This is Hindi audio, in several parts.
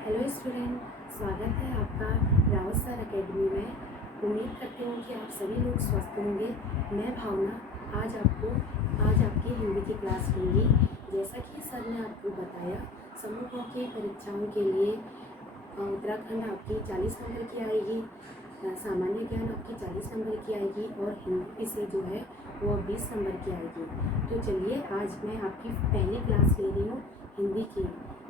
हेलो स्टूडेंट, स्वागत है आपका रावत सर अकेडमी में। उम्मीद करती हूँ कि आप सभी लोग स्वस्थ होंगे। मैं भावना आज आपकी हिंदी की क्लास लूँगी। जैसा कि सर ने आपको बताया, समूहों की परीक्षाओं के लिए उत्तराखंड आपकी 40 नंबर की आएगी, सामान्य ज्ञान आपकी 40 नंबर की आएगी और हिंदी से जो है वो 20 नंबर की आएगी। तो चलिए, आज मैं आपकी पहली क्लास ले रही हूँ हिंदी की।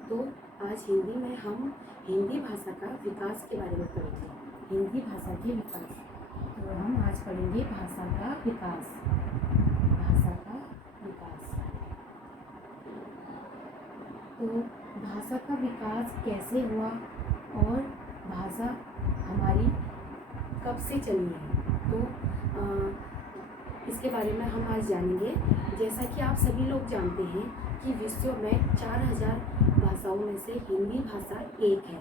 तो आज हिंदी में हम हिंदी भाषा का विकास के बारे में पढ़ेंगे। हिंदी भाषा के विकास, तो हम आज पढ़ेंगे भाषा का विकास। भाषा का विकास, तो भाषा का विकास कैसे हुआ और भाषा हमारी कब से चली है, तो इसके बारे में हम आज जानेंगे। जैसा कि आप सभी लोग जानते हैं कि विश्व में 4000 भाषाओं में से हिंदी भाषा एक है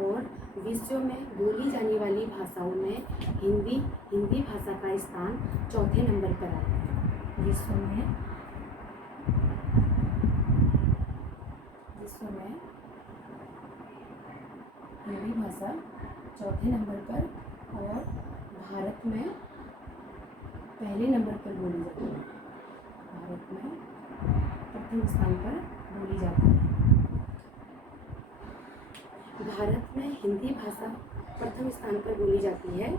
और विश्व में बोली जाने वाली भाषाओं में हिंदी भाषा का स्थान चौथे नंबर पर आता है। विश्व में हिंदी भाषा चौथे नंबर पर और भारत में पहले नंबर पर बोली जाती है। भारत में प्रथम स्थान पर बोली जाती है। भारत में हिंदी भाषा प्रथम स्थान पर बोली जाती है।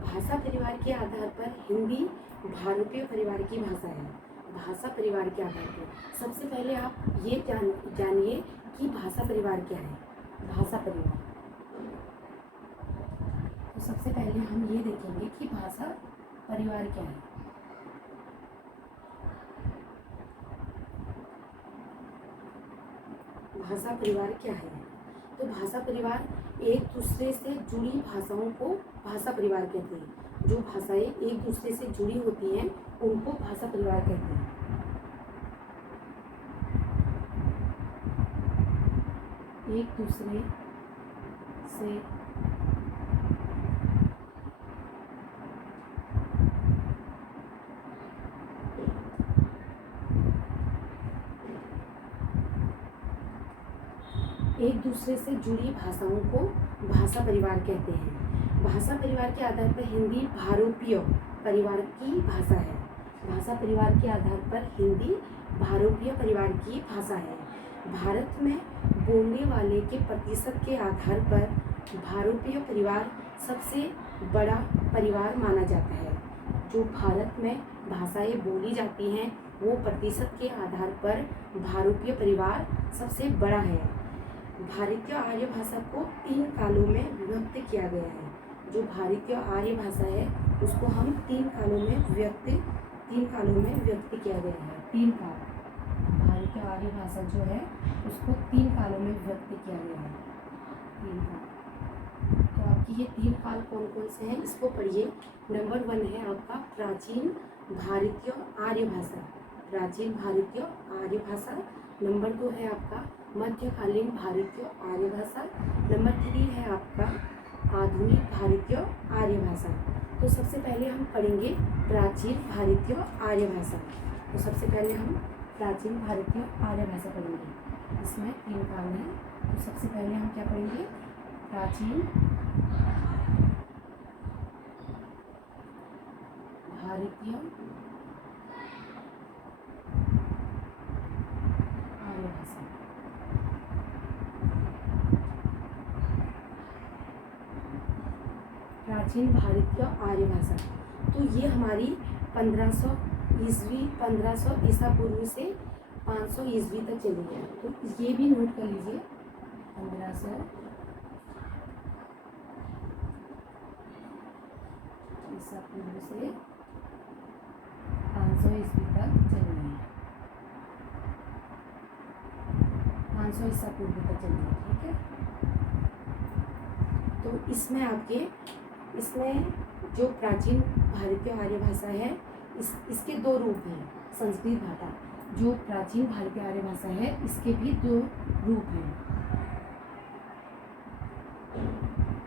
भाषा परिवार के आधार पर हिंदी भारतीय परिवार की भाषा है। भाषा परिवार के आधार पर सबसे पहले आप ये जानिए कि भाषा परिवार क्या है। भाषा परिवार, तो सबसे पहले हम ये देखेंगे कि भाषा परिवार क्या है। भाषा परिवार क्या है? तो भाषा परिवार एक दूसरे से जुड़ी भाषाओं को भाषा परिवार कहते हैं। जो भाषाएं एक दूसरे से जुड़ी होती हैं उनको भाषा परिवार कहते हैं। एक दूसरे से जुड़ी भाषाओं को भाषा परिवार कहते हैं। भाषा परिवार के आधार पर हिंदी भारोपीय परिवार की भाषा है। भाषा परिवार के आधार पर हिंदी भारोपीय परिवार की भाषा है। भारत में बोलने वाले के प्रतिशत के आधार पर भारोपीय परिवार सबसे बड़ा परिवार माना जाता है। जो भारत में भाषाएं बोली जाती हैं वो प्रतिशत के आधार पर भारोपीय परिवार सबसे बड़ा है। भारतीय आर्य भाषा को 3 कालों में विभक्त किया गया है। जो भारतीय आर्य भाषा है उसको हम 3 कालों में व्यक्त किया गया है। 3 काल, भारतीय आर्य भाषा जो है उसको 3 कालों में विभक्त किया गया है। 3 काल, तो आपकी ये 3 काल कौन कौन से हैं इसको पढ़िए। नंबर 1 है आपका प्राचीन भारतीय आर्य भाषा। प्राचीन भारतीय आर्य भाषा। नंबर 2 है आपका मध्यकालीन भारतीय आर्य भाषा। नंबर 3 है आपका आधुनिक भारतीय आर्य भाषा। तो सबसे पहले हम पढ़ेंगे प्राचीन भारतीय आर्य भाषा। तो सबसे पहले हम प्राचीन भारतीय आर्य भाषा पढ़ेंगे। इसमें 3 काल हैं। तो सबसे पहले हम क्या पढ़ेंगे? प्राचीन भारतीय आर्य भाषा। प्राचीन भारतीय आर्य भाषा, तो ये हमारी 1500 ईसा पूर्व से 500 ईस्वी तक चली है। तो ये भी नोट कर लीजिए, 1500 ईसा पूर्व से 500 ईस्वी तक चली है। 500 ईसा पूर्व तक चली है, ठीक है। तो इसमें जो प्राचीन भारतीय आर्य भाषा है इसके 2 रूप हैं। संस्कृत भाषा, जो प्राचीन भारतीय आर्य भाषा है इसके भी 2 रूप हैं।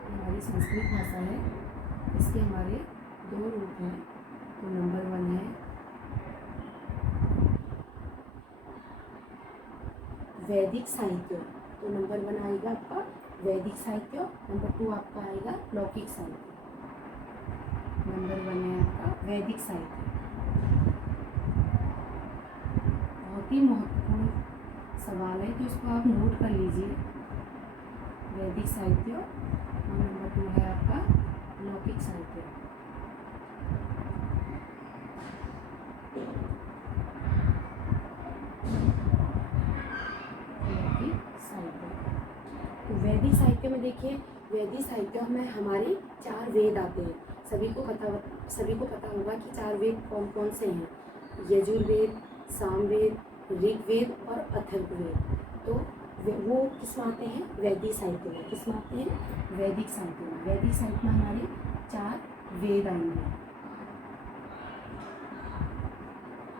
हमारी संस्कृत भाषा है, इसके हमारे 2 रूप हैं। तो नंबर 1 है वैदिक साहित्य। तो नंबर 1 आएगा आपका वैदिक साहित्य, नंबर 2 आपका आएगा लौकिक साहित्य। नंबर 1 है आपका वैदिक साहित्य। बहुत ही महत्वपूर्ण सवाल है तो इसको आप नोट कर लीजिए। वैदिक साहित्य और नंबर 2 है आपका लौकिक साहित्य। तो वैदिक साहित्य में देखिए, वैदिक साहित्य में हमारे 4 वेद आते हैं। सभी को पता होगा कि 4 वेद कौन कौन से हैं। यजुर्वेद, सामवेद, ऋग्वेद और अथर्ववेद। तो वो किस में आते हैं? वैदिक साहित्य में। किस में आते हैं? वैदिक साहित्य में। वैदिक साहित्य में हमारे 4 वेद आएंगे,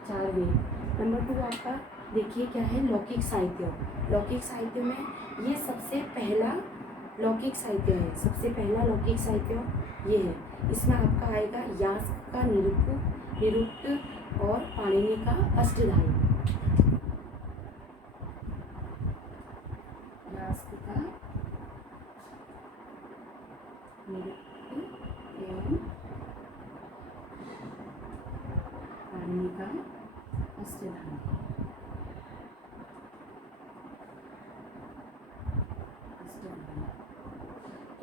4 वेद। नंबर 2 आपका देखिए क्या है? लौकिक साहित्य। लौकिक साहित्य में ये सबसे पहला लौकिक साहित्य है। सबसे पहला लौकिक साहित्य ये है। इसमें आपका आएगा यास्क का निरुक्त और पाणिनि का अष्टधाई। यास्क का निरुक्त एवं पाणिनि का अष्टधाई।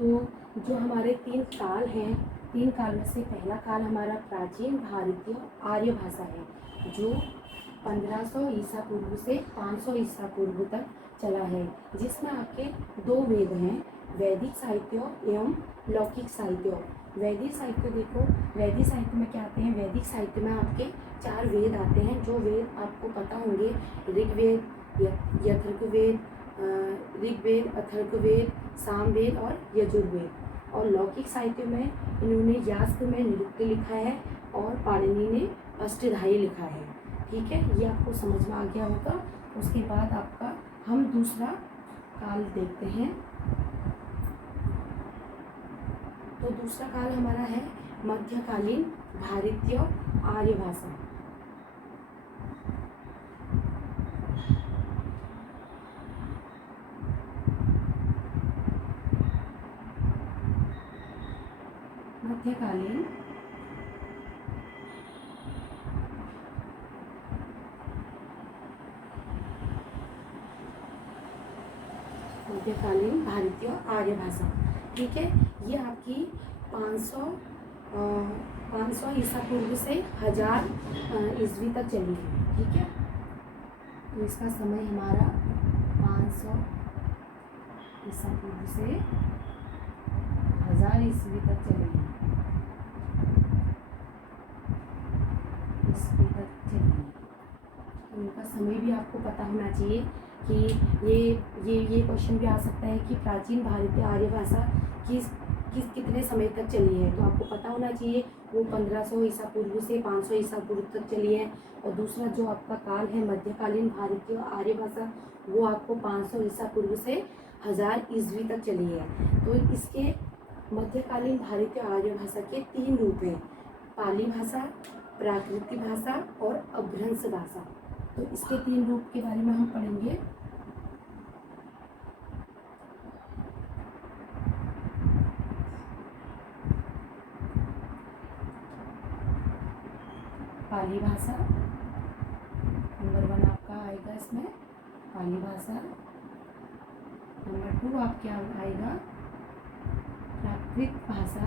तो जो हमारे 3 काल हैं, 3 काल में से पहला काल हमारा प्राचीन भारतीय आर्य भाषा है, जो 1500 ईसा पूर्व से 500 ईसा पूर्व तक चला है, जिसमें आपके 2 वेद हैं, वैदिक साहित्य एवं लौकिक साहित्य। वैदिक साहित्य देखो, वैदिक साहित्य में क्या आते हैं? वैदिक साहित्य में आपके 4 वेद आते हैं, जो वेद आपको पता होंगे। ऋग्वेद, यजुर्वेद, ऋग्वेद, अथर्ववेद, सामवेद और यजुर्वेद। और लौकिक साहित्य में इन्होंने यास्क में निरुक्त लिखा है और पाणिनि ने अष्टधाई लिखा है। ठीक है, ये आपको समझ में आ गया होगा। उसके बाद आपका हम दूसरा काल देखते हैं। तो दूसरा काल हमारा है मध्यकालीन भारतीय आर्य भाषा। मध्यकालीन भारतीय आर्य भाषा। ठीक है, ये आपकी 500 ईसा पूर्व से 1000 ईस्वी तक चली है। ठीक है, तो इसका समय हमारा 500 ईसा पूर्व से 1000 ईस्वी तक चली है। उनका समय भी आपको पता होना चाहिए कि ये क्वेश्चन भी आ सकता है कि प्राचीन भारतीय आर्य भाषा कितने समय तक चली है। तो आपको पता होना चाहिए वो 1500 ईसा पूर्व से 500 ईसा पूर्व तक चली है। और दूसरा जो आपका काल है मध्यकालीन भारतीय आर्य भाषा, वो आपको 500 ईसा पूर्व से 1000 ईस्वी तक चली है। तो इसके मध्यकालीन भारतीय आर्य भाषा के 3 रूप हैं: पाली भाषा, प्राकृत भाषा और अपभ्रंश भाषा। तो इसके 3 रूप के बारे में हम पढ़ेंगे। पाली भाषा नंबर 1 आपका आएगा इसमें, पाली भाषा। नंबर 2 आपके आएगा प्राकृत भाषा।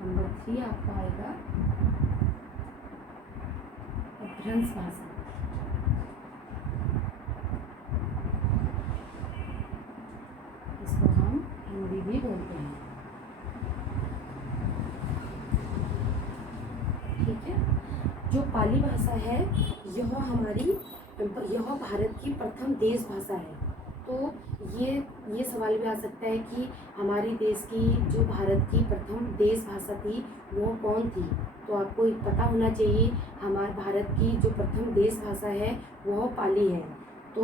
नंबर 3 आपका आएगा अपभ्रंश भाषा। इसको हम हिंदी भी बोलते हैं। ठीक है, जो पाली भाषा है यह भारत की प्रथम देश भाषा है। तो ये सवाल भी आ सकता है कि हमारी देश की जो भारत की प्रथम देश भाषा थी वो कौन थी। तो आपको पता होना चाहिए हमारे भारत की जो प्रथम देश भाषा है वह पाली है। तो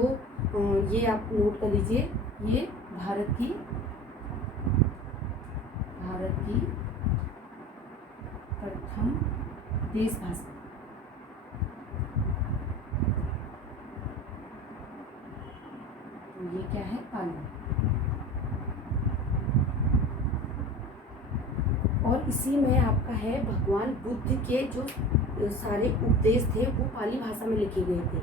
ये आप नोट कर लीजिए, ये भारत की प्रथम देश भाषा। काल। और इसी में आपका है भगवान बुद्ध के जो सारे उपदेश थे वो पाली भाषा में लिखे गए थे।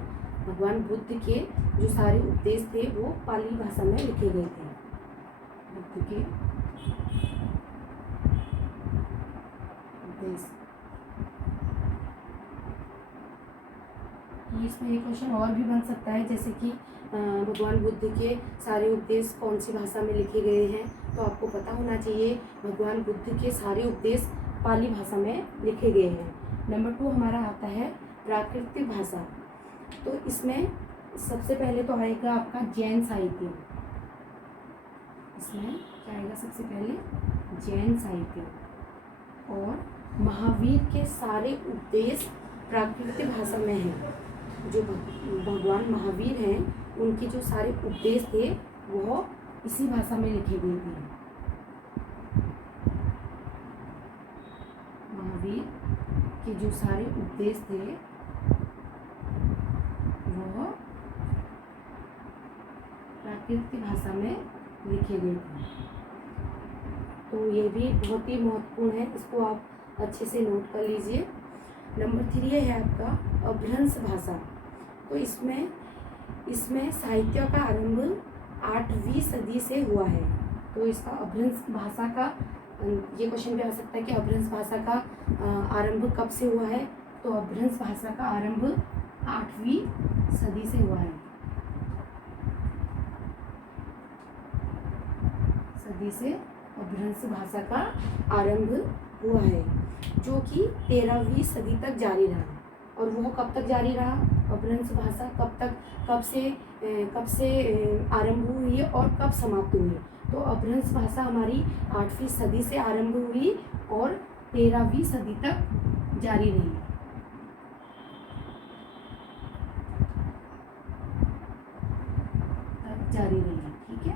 भगवान बुद्ध के जो सारे उपदेश थे वो पाली भाषा में लिखे गए थे। बुद्ध के उपदेश। इसमें एक क्वेश्चन और भी बन सकता है, जैसे कि भगवान बुद्ध के सारे उपदेश कौन सी भाषा में लिखे गए हैं, तो आपको पता होना चाहिए भगवान बुद्ध के सारे उपदेश पाली भाषा में लिखे गए हैं। नंबर 2 हमारा आता है प्राकृतिक भाषा। तो इसमें सबसे पहले तो आएगा आपका जैन साहित्य। इसमें क्या आएगा सबसे पहले? जैन साहित्य। और महावीर के सारे उपदेश प्राकृतिक भाषा में हैं। जो भगवान महावीर हैं उनके जो सारे उपदेश थे वो इसी भाषा में लिखे गए थे। महावीर के जो सारे उपदेश थे वो प्राकृतिक भाषा में लिखे गए थे। तो ये भी बहुत ही महत्वपूर्ण है, इसको आप अच्छे से नोट कर लीजिए। नंबर 3 है आपका अपभ्रंश भाषा। तो इसमें साहित्य का आरंभ 8वीं सदी से हुआ है। तो इसका अपभ्रंश भाषा का ये क्वेश्चन भी आ सकता है कि अपभ्रंश भाषा का आरंभ कब से हुआ है। तो अपभ्रंश भाषा का आरंभ 8वीं सदी से हुआ है। सदी से अपभ्रंश भाषा का आरंभ हुआ है, जो कि 13वीं सदी तक जारी रहा। और वो कब तक जारी रहा? अपभ्रंश भाषा कब से आरंभ हुई और कब समाप्त हुई? तो अपभ्रंश भाषा हमारी 8वीं सदी से आरंभ हुई और 13वीं सदी तक जारी रही। ठीक है।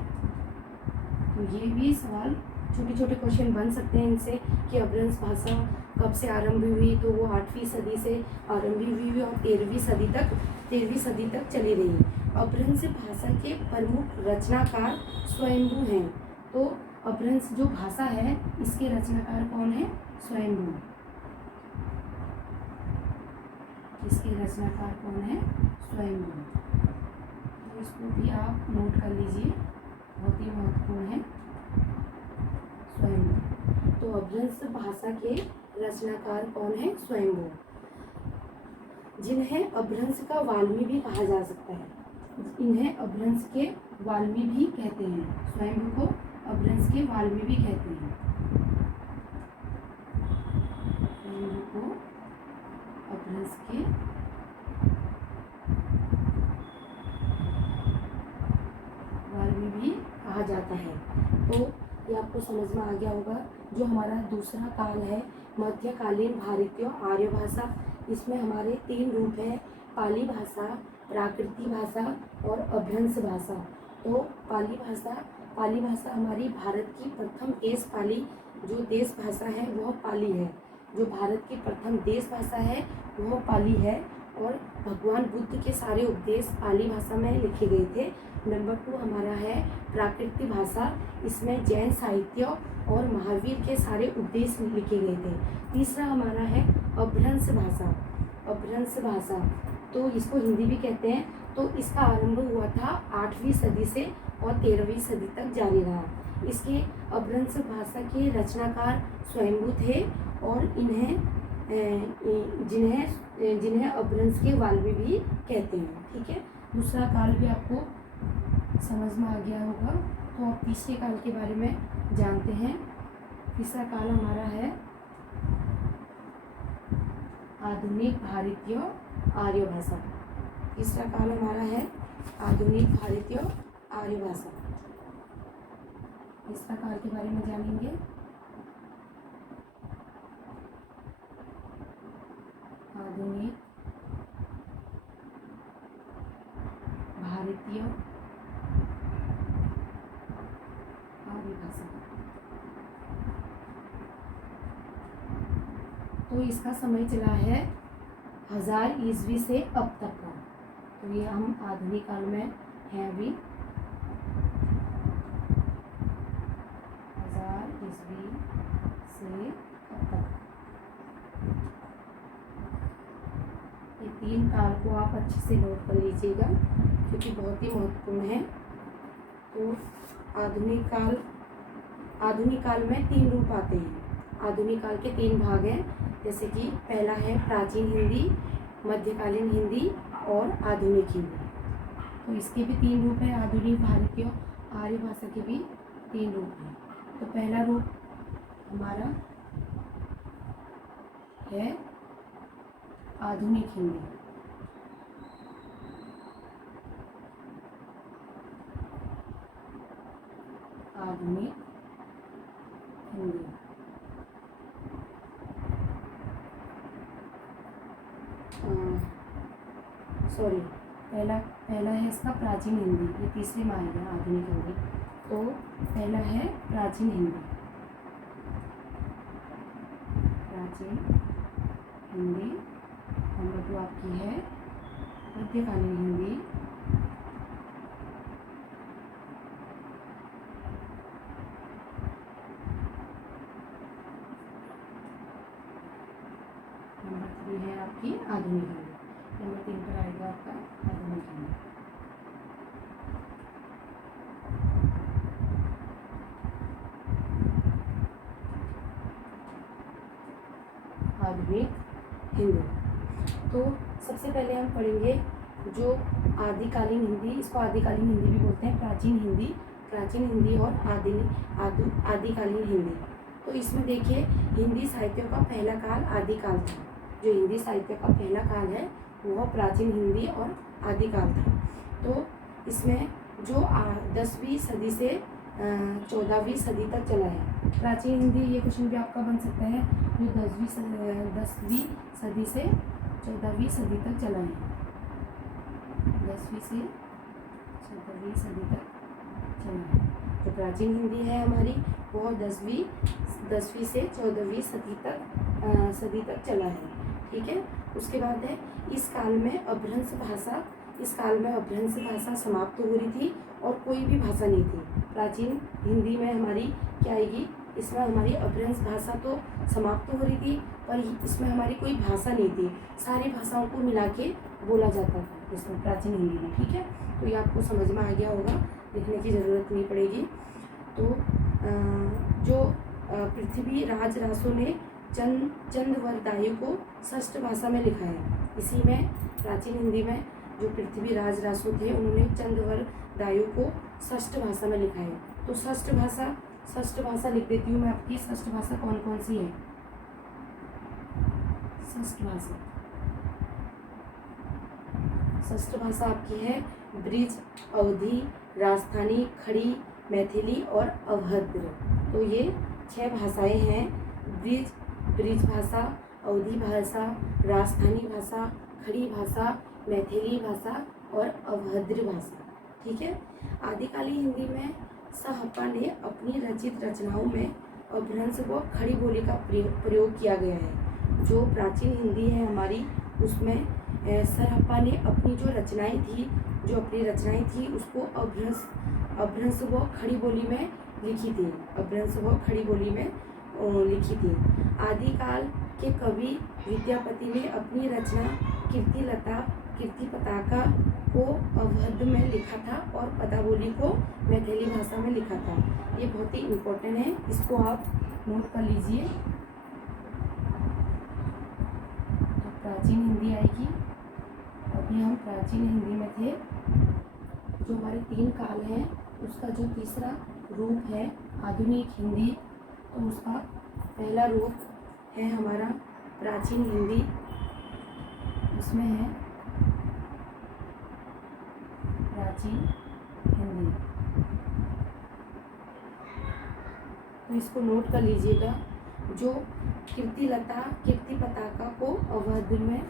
तो ये भी सवाल छोटे छोटे क्वेश्चन बन सकते हैं इनसे कि अपभ्रंश भाषा कब से आरंभ हुई। तो वो 8वीं सदी से आरंभ हुई और 13वीं सदी तक चली रही। अपभ्रंश भाषा के प्रमुख रचनाकार स्वयंभू हैं। तो अपभ्रंश जो भाषा है इसके रचनाकार कौन है? स्वयंभू। इसके रचनाकार कौन है? स्वयंभू। तो इसको भी आप नोट कर लीजिए, बहुत ही महत्वपूर्ण है स्वयंभू। तो अपभ्रंश भाषा के रचनाकार कौन है? स्वयंभू, जिन्हें अपभ्रंश का वाल्मीकि भी कहा जा सकता है। इन्हें अपभ्रंश के वाल्मीकि भी कहते हैं। स्वयंभू को अपभ्रंश के वाल्मीकि भी कहते हैं। स्वयंभू को अपभ्रंश के वाल्मीकि भी कहा जाता है। तो ये आपको समझ में आ गया होगा। जो हमारा दूसरा काल है मध्यकालीन भारतीय आर्य भाषा, इसमें हमारे 3 रूप हैं: पाली भाषा, प्राकृतिक भाषा और अपभ्रंश भाषा। तो पाली भाषा हमारी भारत की प्रथम देश पाली जो देश भाषा है वह पाली है। जो भारत की प्रथम देश भाषा है वह पाली है। और भगवान बुद्ध के सारे उपदेश पाली भाषा में लिखे गए थे। नंबर 2 हमारा है प्राकृतिक भाषा। इसमें जैन साहित्य और महावीर के सारे उपदेश लिखे गए थे। तीसरा हमारा है अपभ्रंश भाषा। अपभ्रंश भाषा तो इसको हिंदी भी कहते हैं। तो इसका आरंभ हुआ था 8वीं सदी से और 13वीं सदी तक जारी रहा। इसके अपभ्रंश भाषा के रचनाकार स्वयंभू थे और जिन्हें अपभ्रंश के वाल्मीकि भी कहते हैं। ठीक है। दूसरा काल भी आपको समझ में आ गया होगा। तो आप तीसरे काल के बारे में जानते हैं। तीसरा काल हमारा है आधुनिक भारतीय आर्य भाषा। तीसरा काल हमारा है आधुनिक भारतीय आर्य भाषा। तीसरा काल के बारे में जानेंगे। आधुनिक भारतीय आर्य भाषा। तो इसका समय चला है 1000 ईस्वी से अब तक का। तो ये हम आधुनिक काल में हैं अभी। 10वीं से अब तक। ये 3 काल को आप अच्छे से नोट कर लीजिएगा क्योंकि बहुत ही महत्वपूर्ण है। तो आधुनिक काल में 3 रूप आते हैं। आधुनिक काल के 3 भाग हैं, जैसे कि पहला है प्राचीन हिंदी, मध्यकालीन हिंदी और आधुनिक हिंदी। तो इसके भी 3 रूप हैं। आधुनिक भारतीय आर्य भाषा के भी 3 रूप हैं। तो पहला रूप हमारा है आधुनिक हिंदी। आधुनिक हिंदी सॉरी पहला है इसका प्राचीन हिंदी, ये तीसरे में आएगा आधुनिक हिंदी। तो पहला है प्राचीन हिंदी। प्राचीन हिंदी नंबर 2 आपकी है मध्यकालीन हिंदी। नंबर 3 है आपकी आधुनिक हिंदी। नंबर 3 पर आएगा आपका आधुनिक हिंदी। आधुनिक हिंदी। तो सबसे पहले हम पढ़ेंगे जो आदिकालीन हिंदी, इसको आदिकालीन हिंदी भी बोलते हैं, प्राचीन हिंदी और आदिकालीन हिंदी। तो इसमें देखिए हिंदी साहित्य का पहला काल आदिकाल था। जो हिंदी साहित्य का पहला काल है वह प्राचीन हिंदी और आदिकाल था। तो इसमें जो 10वीं सदी से 14वीं सदी तक चला है। प्राचीन हिंदी, ये क्वेश्चन भी आपका बन सकता है, जो 10वीं सदी से 14वीं सदी तक चला है। 10वीं से 14वीं सदी तक चला है। जो प्राचीन हिंदी है हमारी वो 10वीं से 14वीं सदी तक चला है। ठीक है। उसके बाद है इस काल में अपभ्रंश भाषा समाप्त हो रही थी और कोई भी भाषा नहीं थी। प्राचीन हिंदी में हमारी क्या आएगी, इसमें हमारी अपभ्रंश भाषा तो समाप्त हो रही थी पर इसमें हमारी कोई भाषा नहीं थी। सारी भाषाओं को मिला के बोला जाता था इसमें प्राचीन हिंदी में। ठीक है। तो ये आपको समझ में आ गया होगा, लिखने की ज़रूरत नहीं पड़ेगी। तो जो पृथ्वी राज रासो ने चंद्रवरदायु को षष्ठ भाषा में लिखा है। इसी में प्राचीन हिंदी में जो पृथ्वी राज रासो थे उन्होंने चंद्रवरदायु को षष्ठ भाषा में लिखा है। तो षष्ठ भाषा लिख देती हूँ मैं आपकी। षष्ठ भाषा कौन कौन सी है? षष्ठ भाषा आपकी है ब्रिज, अवधी, राजस्थानी, खड़ी, मैथिली और अवहद्र। तो ये 6 भाषाएं हैं। ब्रिज भाषा, अवधी भाषा, राजस्थानी भाषा, खड़ी भाषा, मैथिली भाषा और अवहद्र भाषा। ठीक है। आदिकालीन हिंदी में साहपा ने अपनी रचित रचनाओं में अपभ्रंश व खड़ी बोली का प्रयोग किया गया है। जो प्राचीन हिंदी है हमारी उसमें सरहप्पा ने अपनी जो रचनाएं थी उसको अपभ्रंश व खड़ी बोली में लिखी थी। आदिकाल के कवि विद्यापति ने अपनी रचना कीर्ति पताका को अवध में लिखा था और पदाबोली को मैथिली भाषा में लिखा था। ये बहुत ही इम्पोर्टेंट है, इसको आप नोट कर लीजिए। तो प्राचीन हिंदी आएगी। अभी हम प्राचीन हिंदी में थे। जो हमारे 3 काल हैं उसका जो तीसरा रूप है आधुनिक हिंदी, तो उसका पहला रूप है हमारा प्राचीन हिंदी। उसमें है प्राचीन हिंदी। तो इसको नोट कर लीजिएगा। जो कीर्ति पताका को अवध में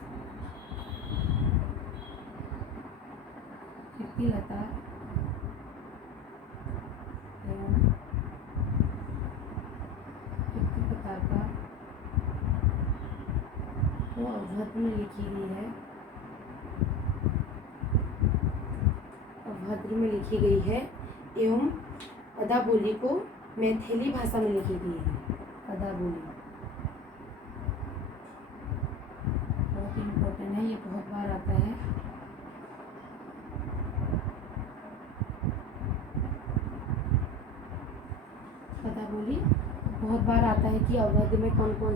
तो अवध में लिखी गई है एवं पदाबोली को मैथिली भाषा में लिखी गई है। पदावली बहुत इम्पोर्टेंट है, ये बहुत बार आता है। पदावली बहुत बार आता है कि अवध में कौन कौन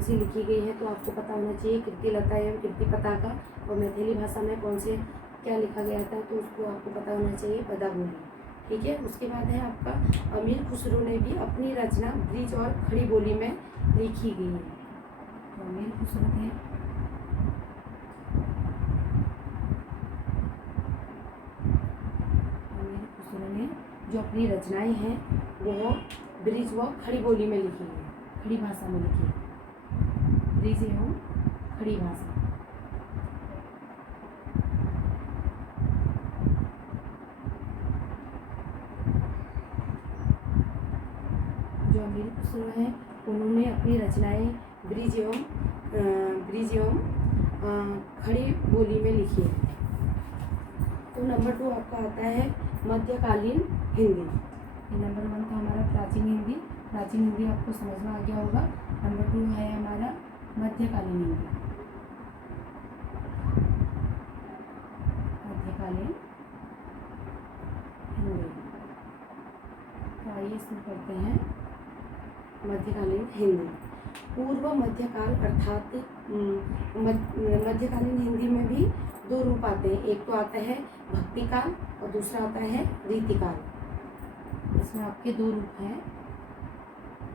सी लिखी गई है, तो आपको पता होना चाहिए कीर्तिलता एवं कीर्ति पताका। और मैथिली भाषा में कौन से क्या लिखा गया था, तो उसको आपको पता होना चाहिए, पदावली। ठीक है। उसके बाद है आपका अमीर खुसरो ने भी अपनी रचना ब्रिज और खड़ी बोली में लिखी गई है। तो अमीर खुसरो थे, अमीर खुसरो ने जो अपनी रचनाएं हैं वो ब्रिज व खड़ी बोली में लिखी है, खड़ी भाषा में लिखी है, ब्रिज एवं खड़ी भाषा। जो अमीर खुसरो हैं उन्होंने अपनी रचनाएं ब्रिज एवं खड़ी बोली में लिखी है। तो नंबर 2 आपका आता है मध्यकालीन हिंदी। नंबर 1 था हमारा प्राचीन हिंदी। प्राचीन हिंदी आपको समझ में आ गया होगा। नंबर 2 है हमारा मध्यकालीन हिंदी। मध्यकालीन हिंदी। तो आइए इसमें पढ़ते हैं मध्यकालीन हिंदी। पूर्व मध्यकाल अर्थात मध्यकालीन हिंदी में भी 2 रूप आते हैं। एक तो आता है भक्ति काल और दूसरा आता है रीतिकाल। इसमें आपके 2 रूप हैं।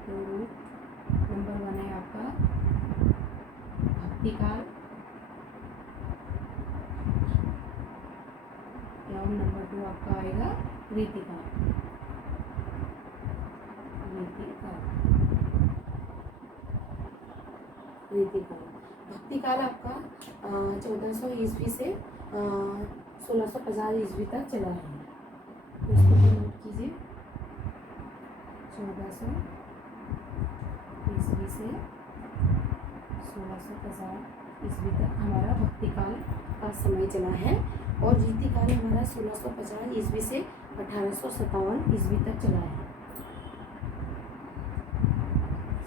2 रूप, नंबर 1 है आपका भक्ति काल एवं नंबर 2 आपका आएगा रीतिकाल। रीतिकाल भक्ति काल आपका 1400 ईस्वी से 1650 ईस्वी तक चला है। तो इसको भी नोट कीजिए। 1400 ईस्वी से 1650 ईस्वी तक हमारा भक्ति काल का समय चला है और रीतिकाल हमारा 1650 ईस्वी से 1857 ईस्वी तक चला है।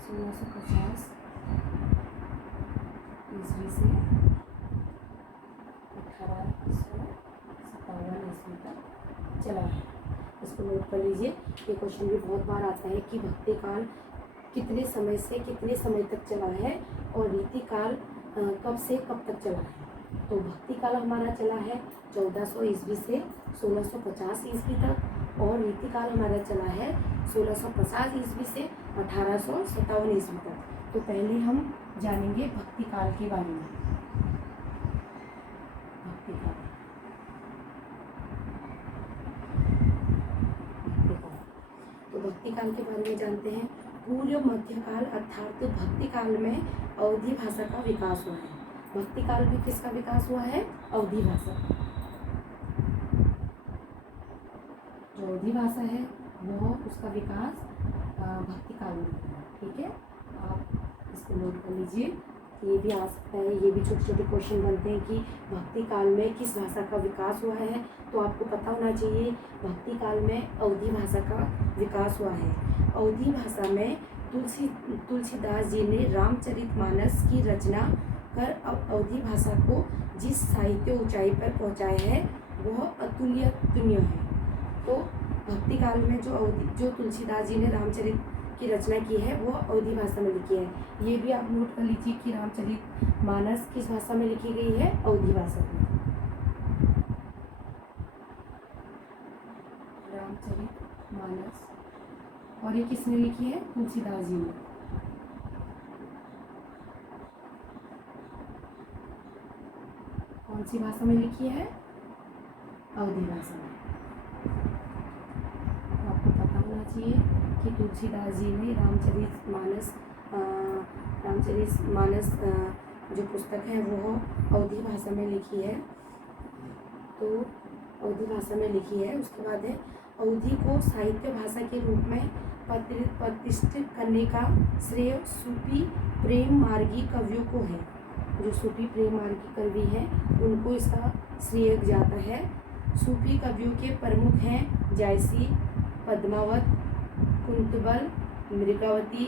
1650 ईस्वी से 1857 ईस्वी तक चला है। इसको नोट कर लीजिए। ये क्वेश्चन भी बहुत बार आता है कि भक्ति काल कितने समय से कितने समय तक चला है और रीतिकाल कब से कब तक चला है। तो भक्ति काल हमारा चला है 1400 ईस्वी से 1650 ईस्वी तक और रीतिकाल हमारा चला है 1650 ईस्वी से 1857 ईस्वी तक। तो पहले हम जानेंगे भक्ति काल के बारे में। भक्ति काल तो भक्ति काल के बारे में जानते हैं। पूर्व मध्यकाल अर्थात भक्ति काल में अवधी भाषा का विकास हुआ है। भक्ति काल में किसका विकास हुआ है? अवधी भाषा। जो अवधी भाषा है वो उसका विकास भक्ति काल में हुआ है। ठीक है, आप इसको नोट कर लीजिए। ये भी आ सकता है, ये भी छोटे छोटे क्वेश्चन बनते हैं कि भक्ति काल में किस भाषा का विकास हुआ है। तो आपको पता होना चाहिए भक्ति काल में अवधी भाषा का विकास हुआ है। अवधी भाषा में तुलसीदास जी ने रामचरितमानस की रचना कर अवधी भाषा को जिस साहित्य ऊंचाई पर पहुंचाया है वह अतुल्य है। तो भक्ति काल में जो तुलसीदास जी ने रामचरित की रचना की है वो अवधी भाषा में लिखी है। ये भी आप नोट कर लीजिए कि रामचरितमानस किस भाषा में लिखी गई है? अवधी भाषा में। रामचरितमानस और ये किसने लिखी है? तुलसीदास जी ने। कौन सी भाषा में लिखी है? अवधी भाषा में। तो आपको पता होना चाहिए कि तुलसीदास जी ने रामचरितमानस जो पुस्तक है वो अवधी भाषा में लिखी है। तो अवधी भाषा में लिखी है। उसके बाद है अवधी को साहित्य भाषा के रूप में प्रतिष्ठित करने का श्रेय सूफी प्रेम मार्गी कवियों को है। जो सूफी प्रेम मार्गी कवि हैं उनको इसका श्रेय जाता है। सूफी कवियों के प्रमुख हैं जायसी, पद्मावत, कुंतबल, मृगावती,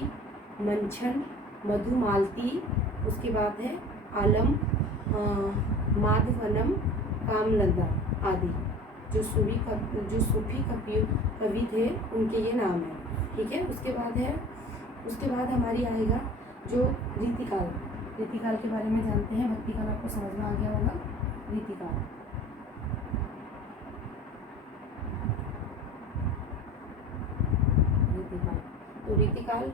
मंछन, मधुमालती, उसके बाद है आलम, माधवनम, कामनंदा आदि। जो सूफी कवि थे उनके ये नाम है। ठीक है, उसके बाद हमारी आएगा जो रीतिकाल। रीतिकाल के बारे में जानते हैं। भक्तिकाल आपको समझ में आ गया होगा। रीतिकाल तो रीतिकाल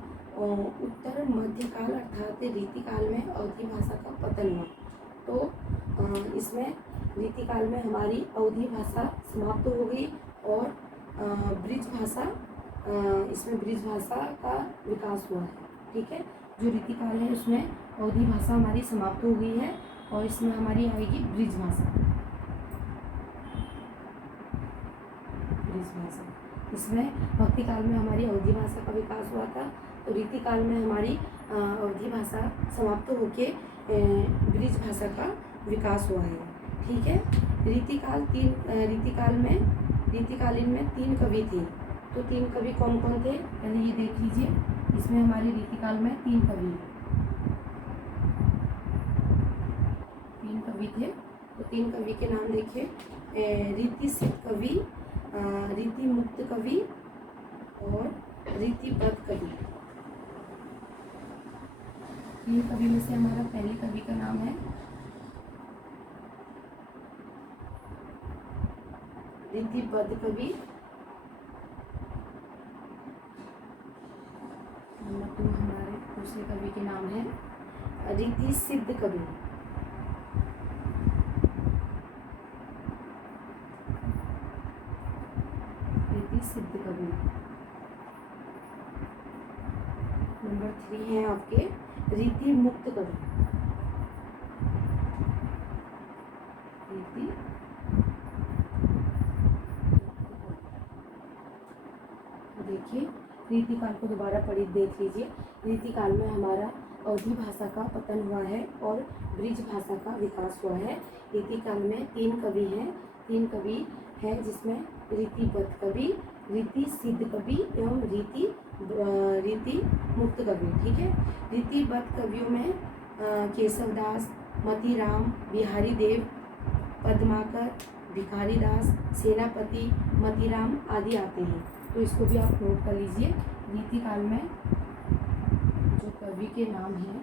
उत्तर मध्यकाल अर्थात रीतिकाल में अवधी भाषा का पतन हुआ। तो इसमें रीतिकाल में हमारी अवधी भाषा समाप्त हो गई और ब्रिज भाषा इसमें ब्रिज भाषा का विकास हुआ है। ठीक है, जो रीतिकाल है उसमें अवधी भाषा हमारी समाप्त हो गई है और इसमें हमारी आएगी ब्रिज भाषा। इसमें भक्ति काल में हमारी अवधी भाषा का विकास हुआ था। तो रीति काल में हमारी अवधी भाषा समाप्त होके ब्रिज भाषा का विकास हुआ है। ठीक है, रीतिकालीन में 3 कवि थे। तो 3 कवि कौन कौन थे पहले ये देख लीजिए। इसमें हमारे रीतिकाल में 3 कवि थे। तो 3 कवि के नाम देखिए, रीति सिद्ध कवि, रीति मुक्त कवि और रीतिबद्ध कवि। 3 कवि में से हमारा पहले कवि का नाम है रीतिबद्ध कवि। नंबर 2 हमारे दूसरे कवि के नाम है रीति सिद्ध कवि। सिद्ध कवि। नंबर 3 है आपके रीति मुक्त कवि। देखिए रीतिकाल को दोबारा पढ़ी देख लीजिए। रीतिकाल में हमारा अवधी भाषा का पतन हुआ है और ब्रिज भाषा का विकास हुआ है। रीतिकाल में 3 कवि हैं। 3 कवि हैं जिसमें रीतिबद्ध कवि, रीति सिद्ध कवि एवं रीति मुक्त कवि। ठीक है, रीतिबद्ध कवियों में केशवदास, मतीराम, बिहारी देव, पद्माकर, भिखारीदास, सेनापति, मतीराम आदि आते हैं। तो इसको भी आप नोट कर लीजिए। रीतिकाल में जो कवि के नाम हैं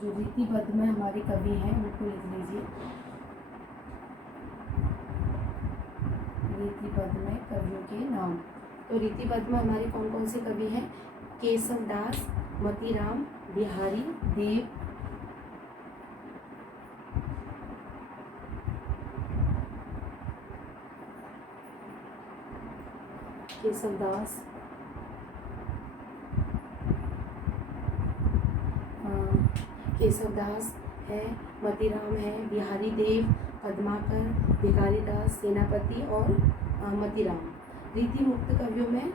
जो रीतिबद्ध में हमारे कवि हैं उनको लिख लीजिए। रीतिबद्ध में कवियों के नाम। तो रीतिबद्ध में हमारे कौन कौन से कवि हैं? केशवदास, मतीराम, बिहारी देव, केशवदास, है, मतीराम है, बिहारी देव, पद्माकर, भिखारीदास, सेनापति और मतीराम। रीति मुक्त कवियों में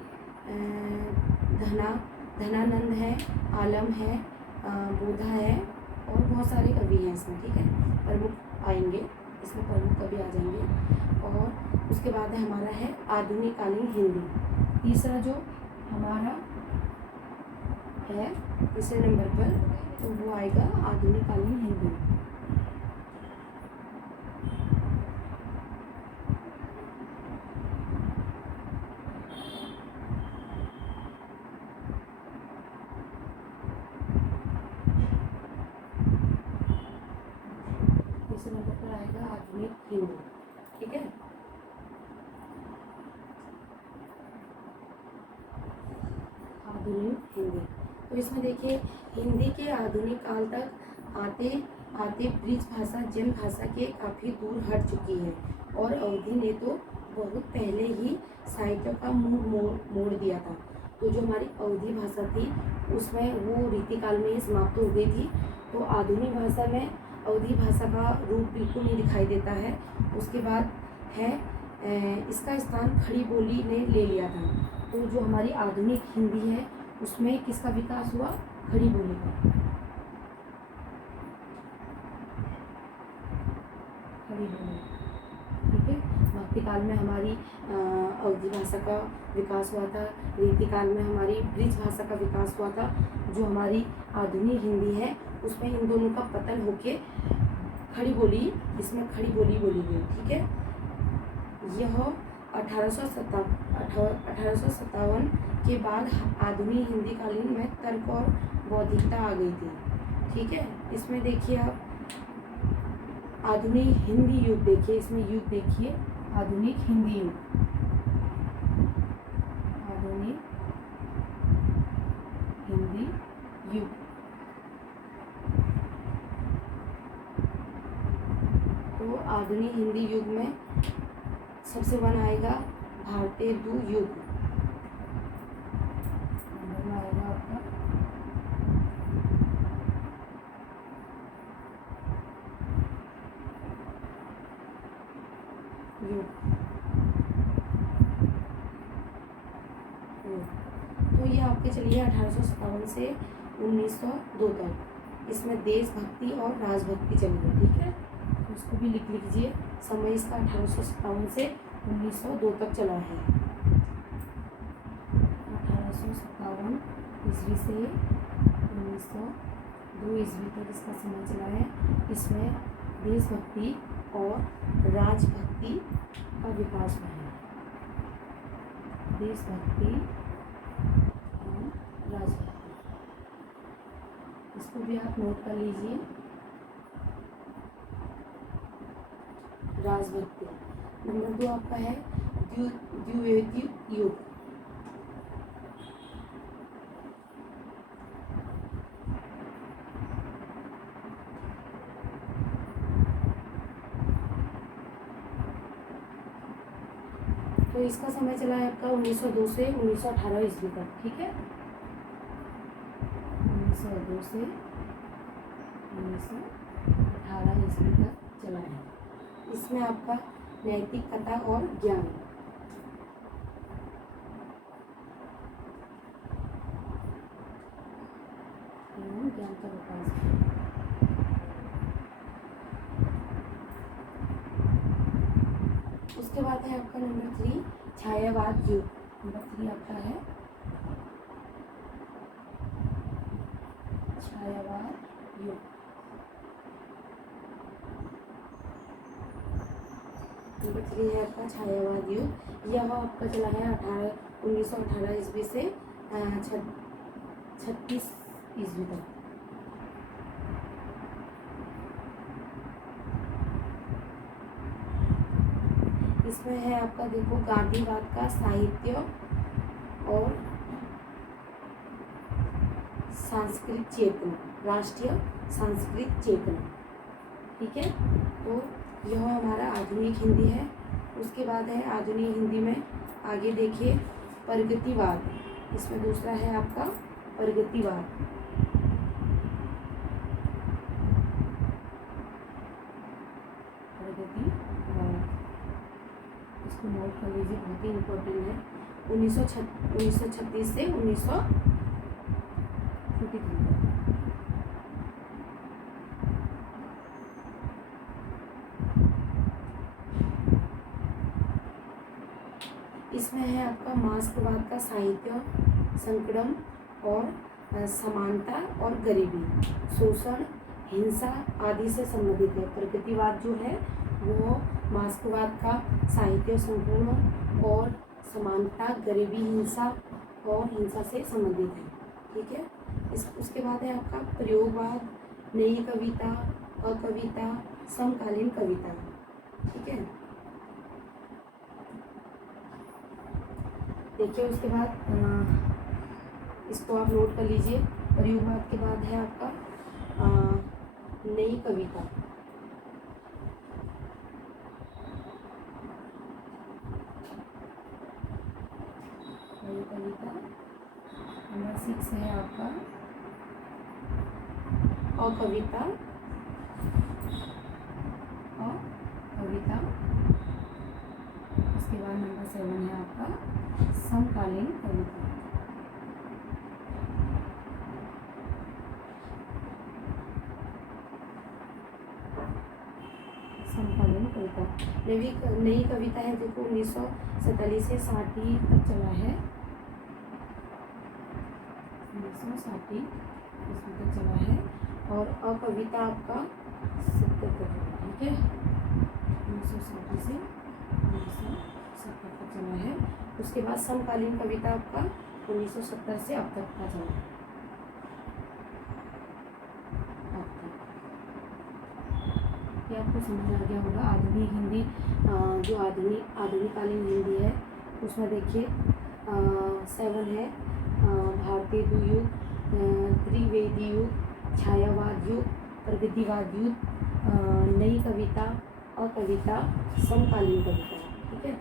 धनानंद है, आलम है, बोधा है और बहुत सारे कवि हैं इसमें। ठीक है, प्रमुख आएंगे इसमें, प्रमुख कवि आ जाएंगे। और उसके बाद हमारा है आधुनिक कालीन हिंदी। तीसरा जो हमारा है तीसरे नंबर पर, तो वो आएगा आधुनिक कालीन हिंदी। तीसरे नंबर पर आएगा आधुनिक हिंदी। ठीक है, आधुनिक हिंदी। तो इसमें देखिए हिंदी के आधुनिक काल तक आते आते ब्रिज भाषा जन भाषा के काफ़ी दूर हट चुकी है और अवधि ने तो बहुत पहले ही साहित्य का मुंह मोड़ दिया था। तो जो हमारी अवधि भाषा थी उसमें वो रीतिकाल में ही समाप्त हो गई थी। तो आधुनिक भाषा में अवधि भाषा का रूप बिल्कुल नहीं दिखाई देता है। उसके बाद है इसका स्थान खड़ी बोली ने ले लिया था। तो जो हमारी आधुनिक हिंदी है उसमें किसका विकास हुआ? खड़ी बोली का। भी हो। ठीक है, भक्ति काल में हमारी अवधी भाषा का विकास हुआ था, रीति काल में हमारी ब्रिज भाषा का विकास हुआ था। जो हमारी आधुनिक हिंदी है उसमें इन दोनों का पतन होके खड़ी बोली, इसमें खड़ी बोली बोली गई। ठीक है, यह 1857 के बाद आधुनिक हिंदी कालीन में तर्क और बौद्धिकता आ गई थी। ठीक है, इसमें देखिए आप आधुनिक हिंदी युग देखिए, इसमें युग देखिए आधुनिक हिंदी युग, आधुनिक हिंदी युग। तो आधुनिक हिंदी युग में सबसे वन आएगा भारतीय दू युग, नंबर में आएगा आपका युग। तो ये आपके चलिए 1857 से 1902 तक, इसमें देशभक्ति और राजभक्ति चली है। ठीक है, उसको भी लिख लीजिए। समय इसका 1857 से 1902 तक चला है। 1857 ईस्वी से 1902 ईस्वी तक इसका समय चला है। इसमें देशभक्ति और राजभक्ति का विकास हुआ है। देशभक्ति और राजभक्ति, इसको भी आप नोट कर लीजिए। राजभक्ति। नंबर 2 आपका है द्विवेदी युग। तो इसका समय चला है आपका 1902 से 1918 ईस्वी तक। ठीक है, 1902 से 1918 ईस्वी तक चला है। इसमें आपका नैतिकता और ज्ञान, ज्ञान का विकास। उसके बाद है आपका नंबर 3 छायावाद युग। नंबर 3 आपका है छायावाद युग। नंबर 3 है आपका छायावाद युग। यह आपका चला है 1918 ईस्वी से 36 ईस्वी तक। इसमें है आपका देखो गांधीवाद का साहित्य और सांस्कृतिक चेतना, राष्ट्रीय सांस्कृतिक चेतना। ठीक है, तो यह हमारा आधुनिक हिंदी है। उसके बाद है आधुनिक हिंदी में आगे देखिए प्रगतिवाद। इसमें दूसरा है आपका प्रगतिवाद। प्रगतिवाद, इसको नोट कर लीजिए, बहुत ही इम्पोर्टेंट है। 1936 से 1943 तक। इसमें है आपका मार्क्सवाद का साहित्य, संकटम और समानता और गरीबी, शोषण, हिंसा आदि से संबंधित है। प्रगतिवाद जो है वो मार्क्सवाद का साहित्य, संक्रमण और समानता, गरीबी, हिंसा और हिंसा से संबंधित है। ठीक है, उसके बाद है आपका प्रयोगवाद, नई कविता, अकविता, समकालीन कविता। ठीक है, देखिए उसके बाद इसको आप नोट कर लीजिए। प्रयोगवाद के बाद है आपका नई कविता। नई कविता। नंबर 6 है आपका अकविता। अकविता। उसके बाद नंबर 7 है आपका समकालीन कविता। समकालीन कविता। नई कविता है देखो 1947 से 60 तक चला है, 1960 इसमें तक चला है। और अकविता आपका 70 तक चला, ठीक है, 1960 से 1970 तक चला है। उसके बाद समकालीन कविता आपका 1970 से अब तक का चला है, अब तक। ये आपको समझ आ गया होगा। आधुनिक हिंदी, जो आधुनिकालीन हिंदी है उसमें देखिए 7 है, भारतीय द्वियुग, त्रिवेदी युग, छायावाद युग, प्रगतिवाद युग, नई कविता, अकविता, समकालीन कविता, ठीक है।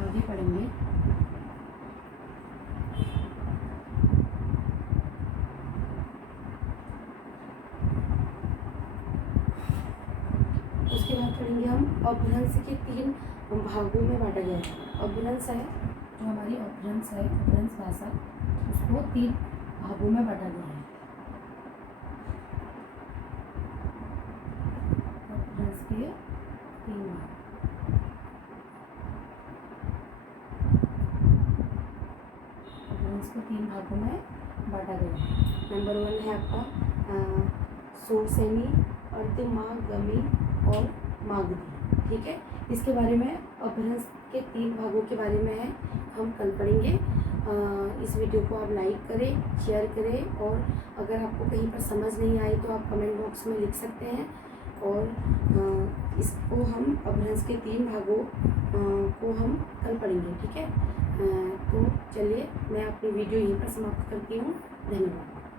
आगे पढ़ेंगे। उसके बाद पढ़ेंगे हम अपभ्रंश के 3 भागों में बांटा गया है। अपभ्रंश है जो हमारी अपभ्रंश है, अपभ्रंश भाषा, उसको 3 भागों में बांटा गया है। अपभ्रंश के 3 भाग, अपभ्रंश को 3 भागों में बांटा गया है। नंबर 1 है आपका सोरसेनी, अर्धमागमी और मागधी, ठीक है। इसके बारे में अपभ्रंश के 3 भागों के बारे में है, हम कल पढ़ेंगे। इस वीडियो को आप लाइक करें, शेयर करें, और अगर आपको कहीं पर समझ नहीं आई तो आप कमेंट बॉक्स में लिख सकते हैं। और इसको हम अपभ्रंश के 3 भागों को हम कल पढ़ेंगे, ठीक है। तो चलिए मैं अपनी वीडियो यहीं पर समाप्त करती हूँ। धन्यवाद।